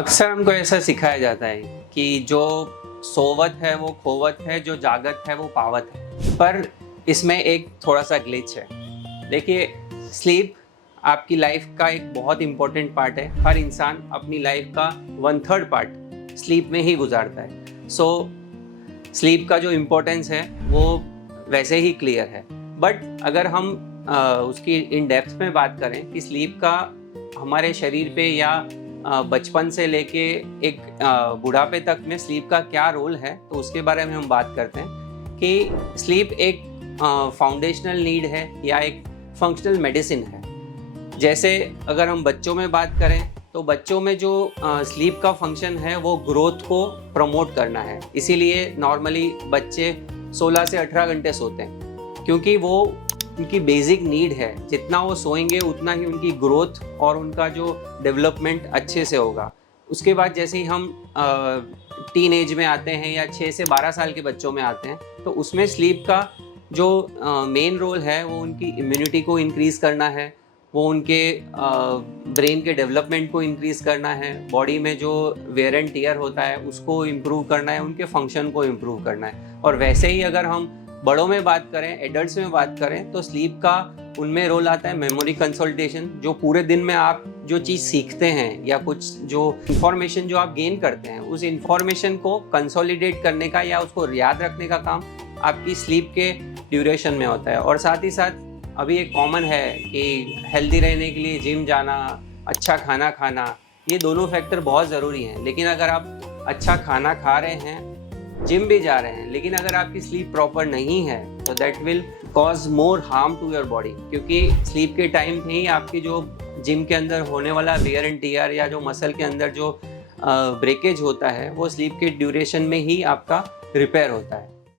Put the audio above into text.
अक्सर हमको ऐसा सिखाया जाता है कि जो सोवत है वो खोवत है, जो जागत है वो पावत है। पर इसमें एक थोड़ा सा ग्लिच है। देखिए, स्लीप आपकी लाइफ का एक बहुत इम्पोर्टेंट पार्ट है। हर इंसान अपनी लाइफ का 1/3 पार्ट स्लीप में ही गुजारता है। सो स्लीप का जो इम्पोर्टेंस है वो वैसे ही क्लियर है। बट अगर हम उसकी इन डेप्थ में बात करें कि स्लीप का हमारे शरीर पे या बचपन से लेके एक बुढ़ापे तक में स्लीप का क्या रोल है, तो उसके बारे में हम बात करते हैं कि स्लीप एक फाउंडेशनल नीड है या एक फंक्शनल मेडिसिन है। जैसे अगर हम बच्चों में बात करें तो बच्चों में जो स्लीप का फंक्शन है वो ग्रोथ को प्रमोट करना है। इसीलिए नॉर्मली बच्चे 16 से 18 घंटे सोते हैं, क्योंकि वो उनकी बेसिक नीड है। जितना वो सोएंगे उतना ही उनकी ग्रोथ और उनका जो डेवलपमेंट अच्छे से होगा। उसके बाद जैसे ही हम टीन एज में आते हैं या 6 से 12 साल के बच्चों में आते हैं, तो उसमें स्लीप का जो मेन रोल है वो उनकी इम्यूनिटी को इंक्रीज़ करना है, वो उनके ब्रेन के डेवलपमेंट को इंक्रीज़ करना है, बॉडी में जो वेयर एंड टियर होता है उसको इम्प्रूव करना है, उनके फंक्शन को इम्प्रूव करना है। और वैसे ही अगर हम बड़ों में बात करें, एडल्ट्स में बात करें, तो स्लीप का उनमें रोल आता है मेमोरी कंसोलिडेशन। जो पूरे दिन में आप जो चीज़ सीखते हैं या कुछ जो इंफॉर्मेशन जो आप गेन करते हैं, उस इंफॉर्मेशन को कंसोलिडेट करने का या उसको याद रखने का काम आपकी स्लीप के ड्यूरेशन में होता है। और साथ ही साथ अभी एक कॉमन है कि हेल्दी रहने के लिए जिम जाना, अच्छा खाना खाना, ये दोनों फैक्टर बहुत ज़रूरी हैं। लेकिन अगर आप अच्छा खाना खा रहे हैं, जिम भी जा रहे हैं, लेकिन अगर आपकी स्लीप प्रॉपर नहीं है तो that will cause more harm to your body. क्योंकि स्लीप के टाइम में ही आपकी जो जिम के अंदर होने वाला वेयर एंड टियर या जो मसल के अंदर जो ब्रेकेज होता है वो स्लीप के ड्यूरेशन में ही आपका रिपेयर होता है।